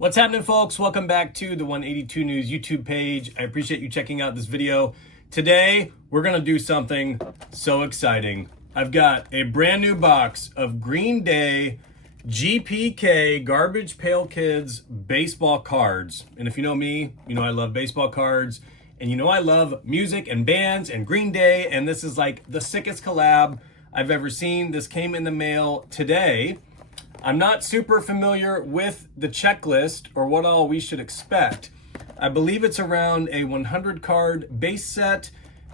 What's happening, folks? Welcome back to the 182 News YouTube page. I appreciate you checking out this video. Today, we're gonna do something so exciting. I've got a brand new box of Green Day GPK Garbage Pail Kids baseball cards. And if you know me, you know I love baseball cards. And you know I love music and bands and Green Day. And this is like the sickest collab I've ever seen. This came in the mail today. I'm not super familiar with the checklist or what all we should expect. I believe it's around a 100 card base set.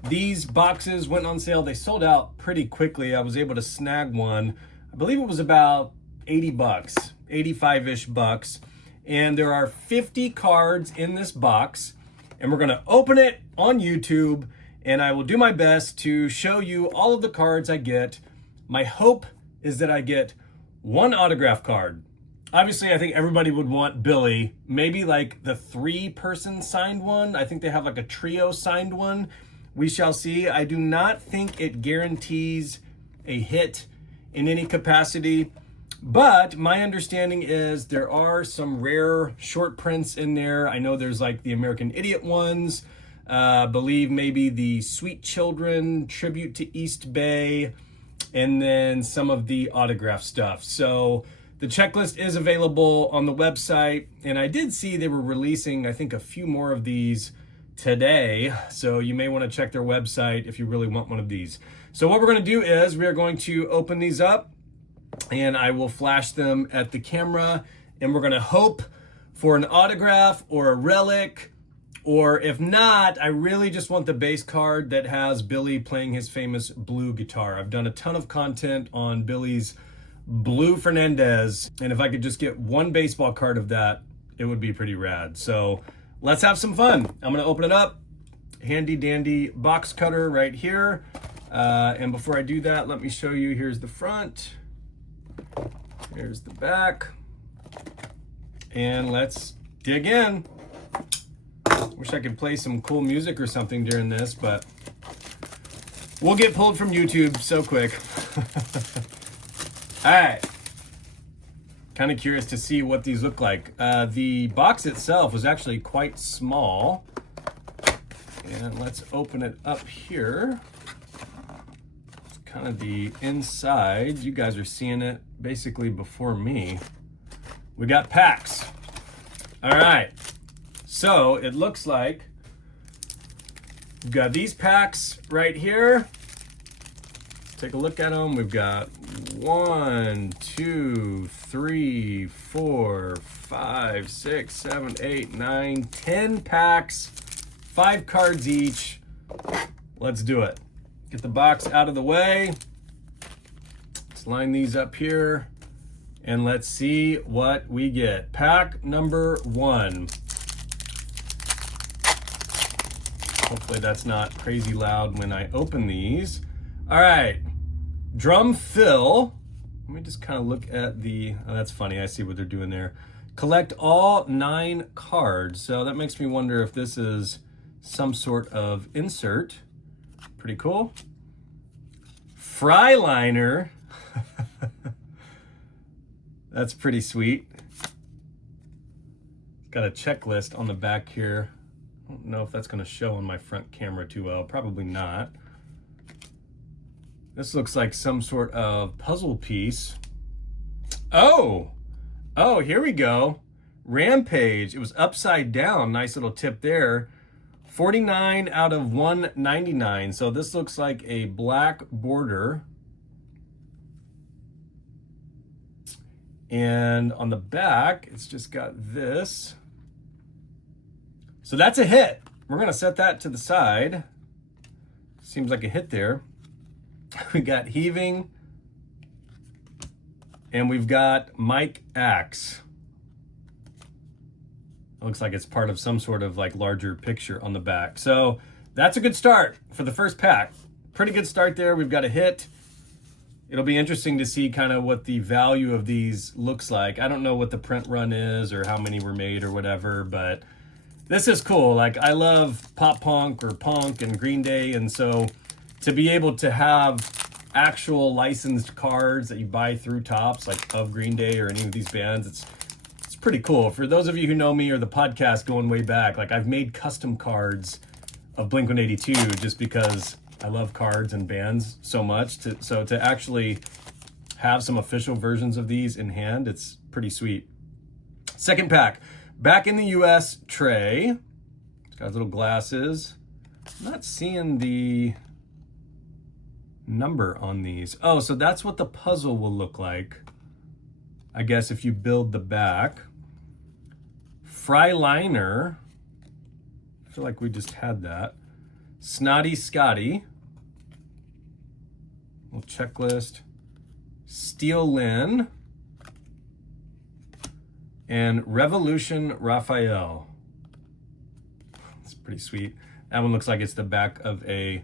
These boxes went on sale. They sold out pretty quickly. I was able to snag one. I believe it was about 80 bucks, 85-ish bucks. And there are 50 cards in this box. And we're gonna open it on YouTube and I will do my best to show you all of the cards I get. My hope is that I get one autograph card. Obviously, I think everybody would want Billy, maybe like the 3-person signed one. I think they have like a trio signed one. We shall see. I do not think it guarantees a hit in any capacity, but my understanding is there are some rare short prints in there. I know there's like the American Idiot ones, believe maybe the Sweet Children tribute to East Bay, and then some of the autograph stuff. So the checklist is available on the website, and I did see they were releasing, I think, a few more of these today. So you may want to check their website if you really want one of these. So what we're going to do is we are going to open these up, and I will flash them at the camera, and we're going to hope for an autograph or a relic. Or if not, I really just want the base card that has Billy playing his famous blue guitar. I've done a ton of content on Billy's Blue Fernandez, and if I could just get one baseball card of that, it would be pretty rad. So let's have some fun. I'm gonna open it up. Handy dandy box cutter right here. And before I do that, let me show you, here's the front. Here's the back. And let's dig in. Wish I could play some cool music or something during this, but we'll get pulled from YouTube so quick. All right. Kind of curious to see what these look like. The box itself was actually quite small. And let's open it up here. It's kind of the inside. You guys are seeing it basically before me. We got packs. All right. So it looks like we've got these packs right here. Take a look at them. We've got 1, 2, 3, 4, 5, 6, 7, 8, 9, 10 packs, 5 cards each. Let's do it. Get the box out of the way. Let's line these up here and let's see what we get. Pack number 1. Hopefully that's not crazy loud when I open these. All right, drum fill. Let me just kind of look at the, oh, that's funny. I see what they're doing there. Collect all 9 cards. So that makes me wonder if this is some sort of insert. Pretty cool. Fry liner. That's pretty sweet. Got a checklist on the back here. I don't know if that's going to show on my front camera too well. Probably not. This looks like some sort of puzzle piece. Oh, here we go. Rampage. It was upside down. Nice little tip there. 49 out of 199. So this looks like a black border. And on the back, it's just got this. So that's a hit. We're gonna set that to the side. Seems like a hit there. We got Heaving, and we've got Mike Axe. Looks like it's part of some sort of like larger picture on the back. So that's a good start for the first pack. Pretty good start there. We've got a hit. It'll be interesting to see kind of what the value of these looks like. I don't know what the print run is or how many were made or whatever, but this is cool. Like, I love pop punk or punk and Green Day, and so to be able to have actual licensed cards that you buy through Topps, like of Green Day or any of these bands, it's pretty cool. For those of you who know me or the podcast going way back, like I've made custom cards of Blink-182 just because I love cards and bands so much. So to actually have some official versions of these in hand, it's pretty sweet. Second pack, back in the US tray. It's got little glasses. I'm not seeing the number on these. Oh, so that's what the puzzle will look like, I guess, if you build the back. Fryliner. I feel like we just had that. Snotty Scotty. Little checklist. Steel Lynn. And Revolution Raphael. It's pretty sweet. That one looks like it's the back of a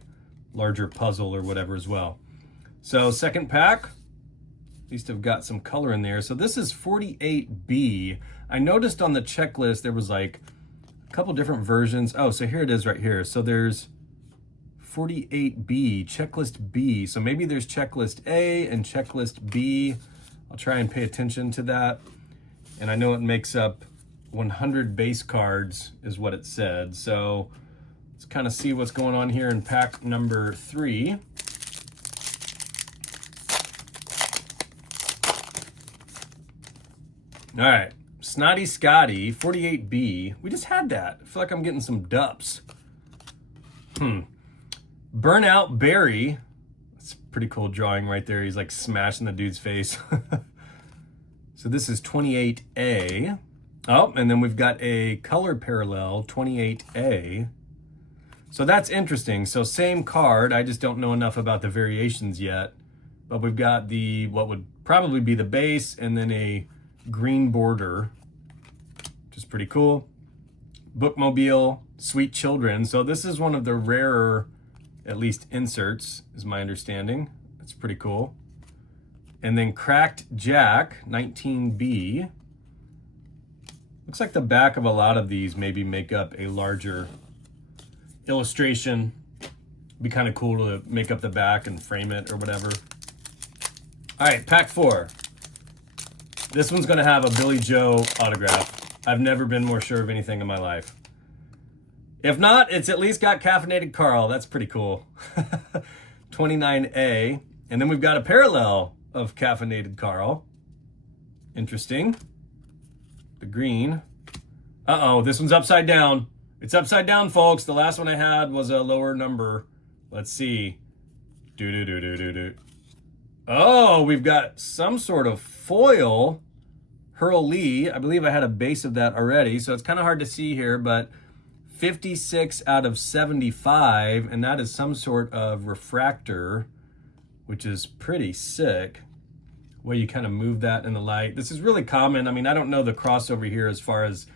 larger puzzle or whatever as well. So second pack, at least I've got some color in there. So this is 48B. I noticed on the checklist there was like a couple different versions. Oh, so here it is right here. So there's 48B, checklist B. So maybe there's checklist A and checklist B. I'll try and pay attention to that. And I know it makes up 100 base cards is what it said. So let's kind of see what's going on here in pack number 3. All right, Snotty Scotty, 48B. We just had that. I feel like I'm getting some dups. Burnout Barry. That's a pretty cool drawing right there. He's like smashing the dude's face. So this is 28A. Oh, and then we've got a color parallel, 28A. So that's interesting. So same card. I just don't know enough about the variations yet. But we've got the, what would probably be the base, and then a green border, which is pretty cool. Bookmobile, Sweet Children. So this is one of the rarer, at least inserts, is my understanding. That's pretty cool. And then Cracked Jack, 19B. Looks like the back of a lot of these maybe make up a larger illustration. Be kind of cool to make up the back and frame it or whatever. All right, pack 4. This one's gonna have a Billy Joe autograph. I've never been more sure of anything in my life. If not, it's at least got Caffeinated Carl. That's pretty cool. 29A. And then we've got a parallel of Caffeinated Carl. Interesting. The green. Uh-oh, this one's upside down. It's upside down, folks. The last one I had was a lower number. Let's see. Do-do-do-do-do-do. Oh, we've got some sort of foil Hurl Lee. I believe I had a base of that already, so it's kind of hard to see here, but 56 out of 75, and that is some sort of refractor, which is pretty sick. Where you kind of move that in the light. This is really common. I mean, I don't know the crossover here as far as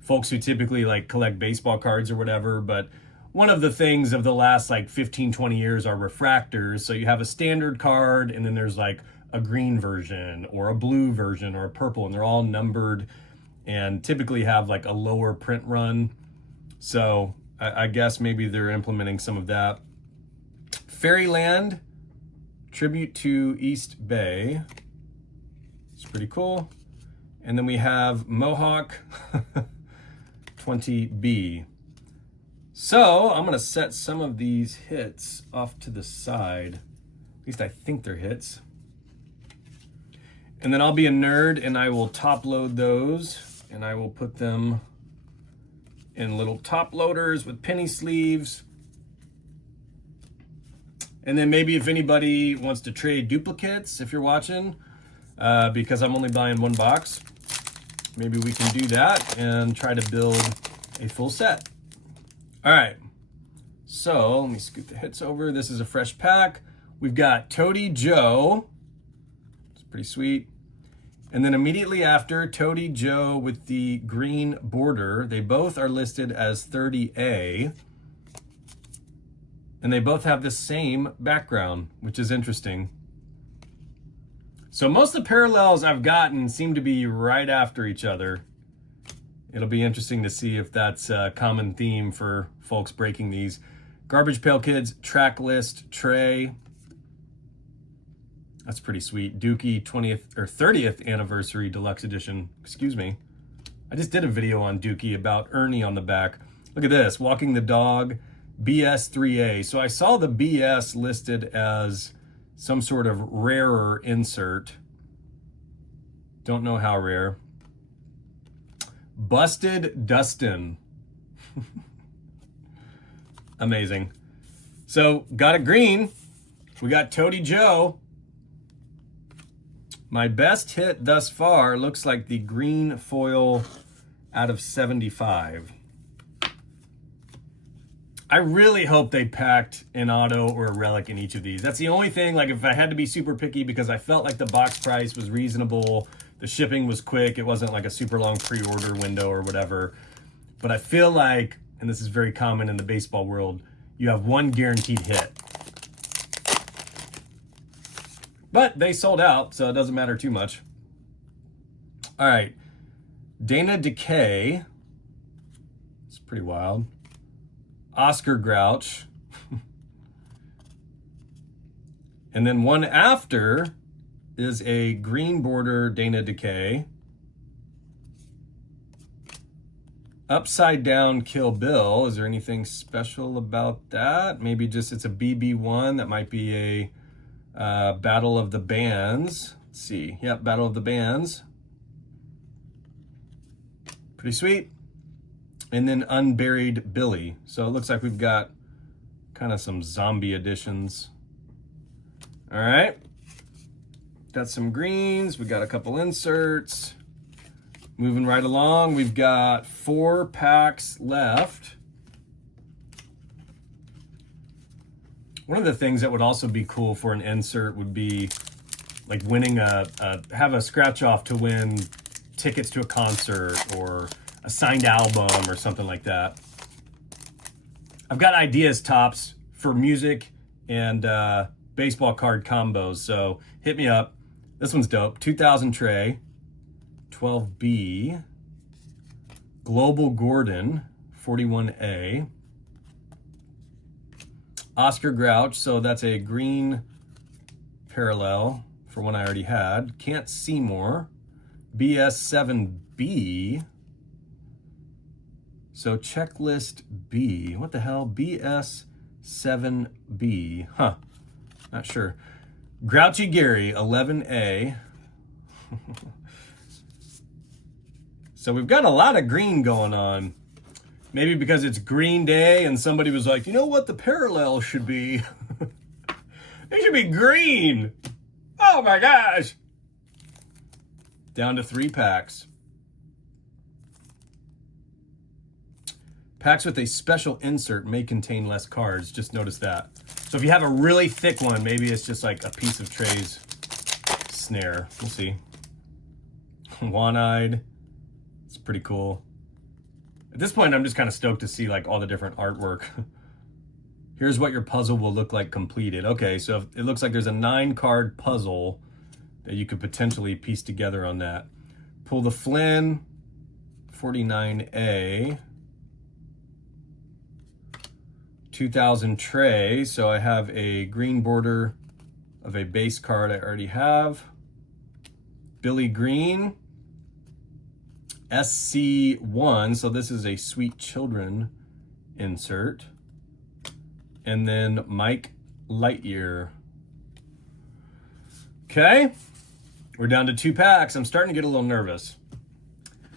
folks who typically like collect baseball cards or whatever, but one of the things of the last like 15, 20 years are refractors. So you have a standard card, and then there's like a green version or a blue version or a purple, and they're all numbered and typically have like a lower print run. So I guess maybe they're implementing some of that. Fairyland, tribute to East Bay. It's pretty cool. And then we have Mohawk 20B. So I'm gonna set some of these hits off to the side. At least I think they're hits. And then I'll be a nerd and I will top load those, and I will put them in little top loaders with penny sleeves. And then maybe if anybody wants to trade duplicates, if you're watching, because I'm only buying one box, maybe we can do that and try to build a full set. All right, so let me scoot the hits over. This is a fresh pack. We've got Toady Joe. It's pretty sweet. And then immediately after, Toady Joe with the green border. They both are listed as 30A. And they both have the same background, which is interesting. So most of the parallels I've gotten seem to be right after each other. It'll be interesting to see if that's a common theme for folks breaking these. Garbage Pail Kids track list tray. That's pretty sweet. Dookie 20th or 30th anniversary deluxe edition. Excuse me. I just did a video on Dookie about Ernie on the back. Look at this, walking the dog, BS3A. So I saw the BS listed as some sort of rarer insert. Don't know how rare. Busted Dustin. Amazing. So got a green. We got Toady Joe. My best hit thus far looks like the green foil out of 75. I really hope they packed an auto or a relic in each of these. That's the only thing, like if I had to be super picky, because I felt like the box price was reasonable, the shipping was quick, it wasn't like a super long pre-order window or whatever. But I feel like, and this is very common in the baseball world, you have one guaranteed hit. But they sold out, so it doesn't matter too much. All right, Dana Decay. It's pretty wild. Oscar Grouch. And then one after is a green border Dana Decay. Upside down Kill Bill. Is there anything special about that? Maybe just it's a BB1. That might be a Battle of the Bands. Let's see. Yep, Battle of the Bands. Pretty sweet. And then Unburied Billy. So it looks like we've got kind of some zombie editions. All right. Got some greens. We got a couple inserts. Moving right along. We've got 4 packs left. One of the things that would also be cool for an insert would be like winning have a scratch off to win tickets to a concert or a signed album or something like that. I've got ideas, Tops, for music and baseball card combos, so hit me up. This one's dope. 2000 Trey, 12B, Global Gordon, 41A, Oscar Grouch, so that's a green parallel for one I already had. Can't see more. BS7B. So checklist B. What the hell? BS7B. Huh. Not sure. Grouchy Gary, 11A. So we've got a lot of green going on. Maybe because it's Green Day and somebody was like, you know what the parallel should be? It should be green. Oh my gosh. Down to 3 packs. Packs with a special insert may contain less cards. Just notice that. So if you have a really thick one, maybe it's just like a piece of Trey's snare. We'll see. One-eyed. It's pretty cool. At this point, I'm just kind of stoked to see like all the different artwork. Here's what your puzzle will look like completed. Okay, so it looks like there's a 9-card puzzle that you could potentially piece together on that. Pull the Flynn, 49A. 2000 Trey, so I have a green border of a base card I already have. Billy Green, SC1, so this is a Sweet Children insert. And then Mike Lightyear. Okay, we're down to 2 packs. I'm starting to get a little nervous.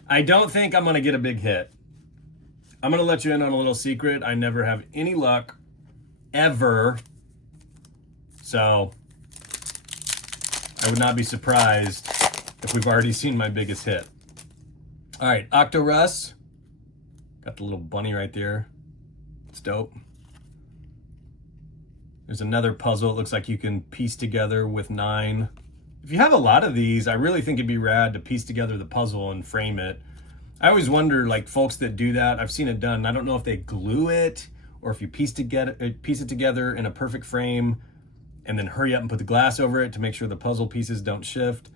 I don't think I'm gonna get a big hit. I'm going to let you in on a little secret. I never have any luck, ever. So I would not be surprised if we've already seen my biggest hit. All right, Octorus. Got the little bunny right there. It's dope. There's another puzzle it looks like you can piece together with 9. If you have a lot of these, I really think it'd be rad to piece together the puzzle and frame it. I always wonder, like, folks that do that, I've seen it done. I don't know if they glue it or if you piece it together in a perfect frame and then hurry up and put the glass over it to make sure the puzzle pieces don't shift.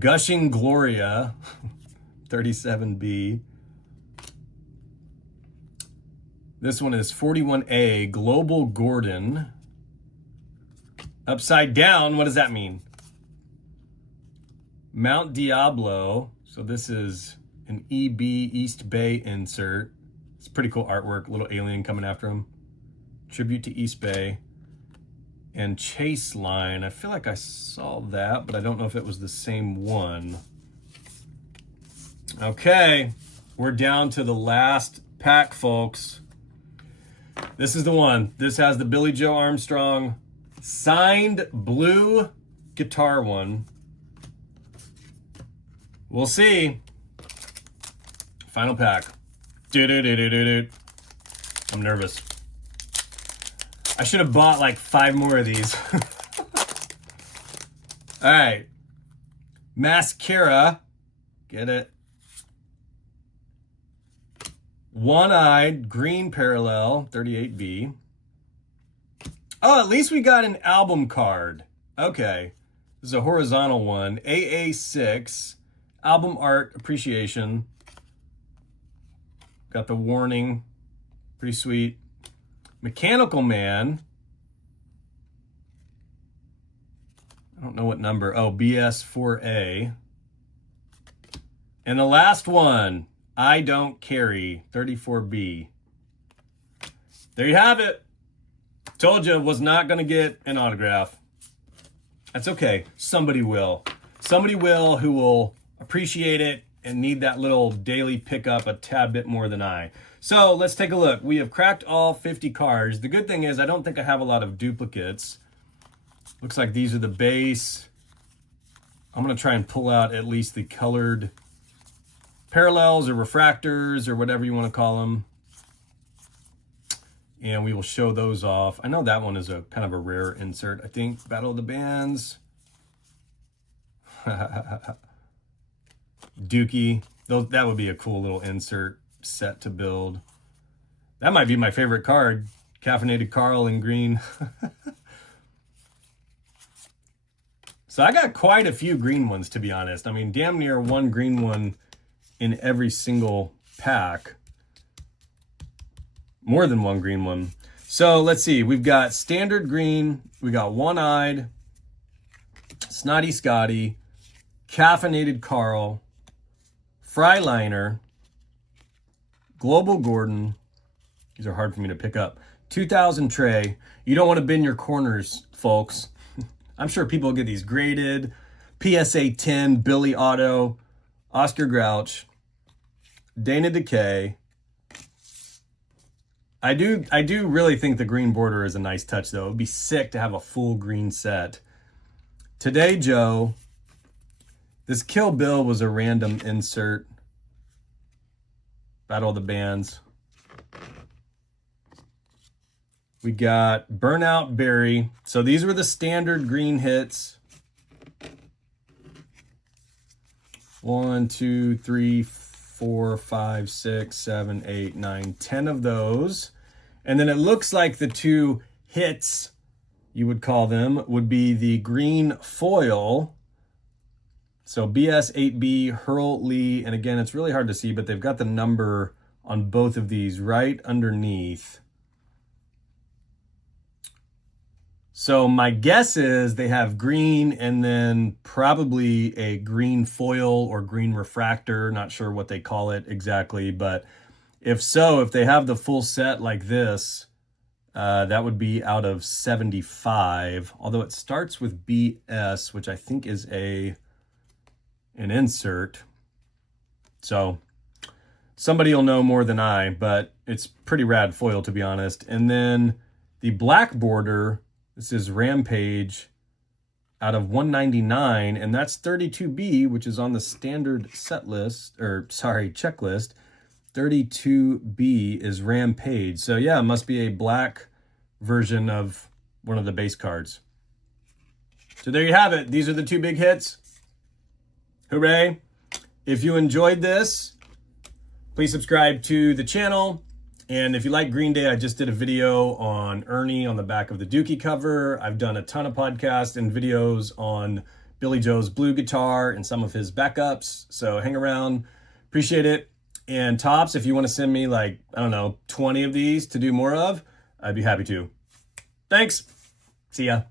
Gushing Gloria, 37B. This one is 41A, Global Gordon. Upside down, what does that mean? Mount Diablo, so this is an EB East Bay insert. It's pretty cool artwork, little alien coming after him. Tribute to East Bay. And Chase Line, I feel like I saw that, but I don't know if it was the same one. Okay, we're down to the last pack, folks. This is the one. This has the Billy Joe Armstrong signed blue guitar one. We'll see. Final pack. I'm nervous. I should have bought like 5 more of these. All right. Mascara. Get it? One-Eyed Green Parallel, 38B. Oh, at least we got an album card. Okay. This is a horizontal one. AA6. Album art appreciation. Got the warning. Pretty sweet. Mechanical Man. I don't know what number. Oh, BS4A. And the last one. I Don't Carry, 34B. There you have it. Told you was not going to get an autograph. That's okay. Somebody will. Somebody will who will appreciate it and need that little daily pickup a tad bit more than I. So let's take a look. We have cracked all 50 cards. The good thing is I don't think I have a lot of duplicates. Looks like these are the base. I'm going to try and pull out at least the colored parallels or refractors or whatever you want to call them. And we will show those off. I know that one is a kind of a rare insert. I think Battle of the Bands. Dookie. That would be a cool little insert set to build. That might be my favorite card. Caffeinated Carl in green. So I got quite a few green ones, to be honest. I mean, damn near one green one in every single pack. More than one green one. So let's see. We've got Standard Green. We got One-Eyed. Snotty Scotty. Caffeinated Carl. Fryliner. Global Gordon. These are hard for me to pick up. 2000 Trey. You don't want to bend your corners, folks. I'm sure people get these graded. PSA 10. Billy Otto. Oscar Grouch. Dana Decay. I do really think the green border is a nice touch, though. It would be sick to have a full green set. Today, Joe. This Kill Bill was a random insert. Battle of the Bands. We got Burnout Berry. So these were the standard green hits. 1, 2, 3, 4, 5, 6, 7, 8, 9, 10 of those. And then it looks like the 2 hits, you would call them, would be the green foil. So BS8B, Hurl Lee, and again, it's really hard to see, but they've got the number on both of these right underneath. So my guess is they have green and then probably a green foil or green refractor. Not sure what they call it exactly, but if so, if they have the full set like this, that would be out of 75. Although it starts with BS, which I think is an insert. So somebody will know more than I, but it's pretty rad foil, to be honest. And then the black border. This is Rampage out of 199, and that's 32B, which is on the standard set list, or sorry, checklist. 32B is Rampage. So yeah, it must be a black version of one of the base cards. So there you have it. These are the 2 big hits. Hooray. If you enjoyed this, please subscribe to the channel. And if you like Green Day, I just did a video on Ernie on the back of the Dookie cover. I've done a ton of podcasts and videos on Billy Joe's blue guitar and some of his backups. So hang around. Appreciate it. And Tops, if you want to send me like, I don't know, 20 of these to do more of, I'd be happy to. Thanks. See ya.